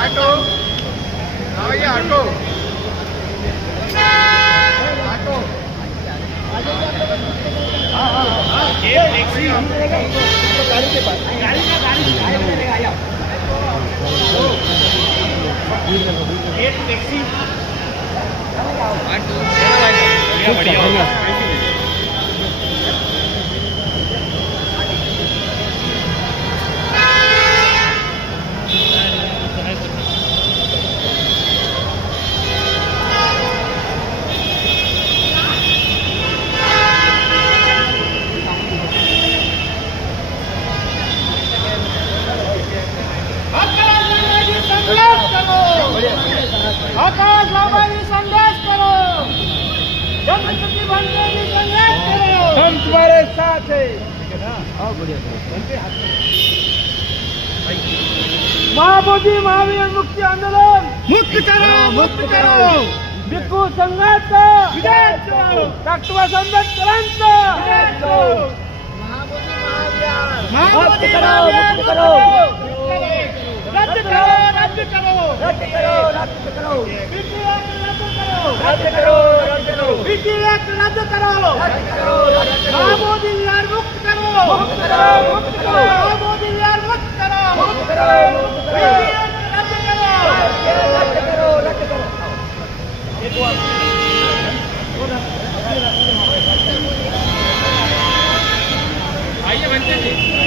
ऑटो ये auto auto गाड़ी के पास गाड़ी एक टैक्सी बढ़िया होगा संघर्ष करो जनशक्ति बनने की संघर्ष करो हम तुम्हारे साथ है महाबोधि महावीर मुक्ति आंदोलन मुक्त करो भिक्खू संघाचा डॉक्टर आंबेडकरांचा महाबोधि महावीर मुक्त करो रद्द करो महाबोधि यार मुक्त करो महाबोधि यार मुक्त करो आइए बनते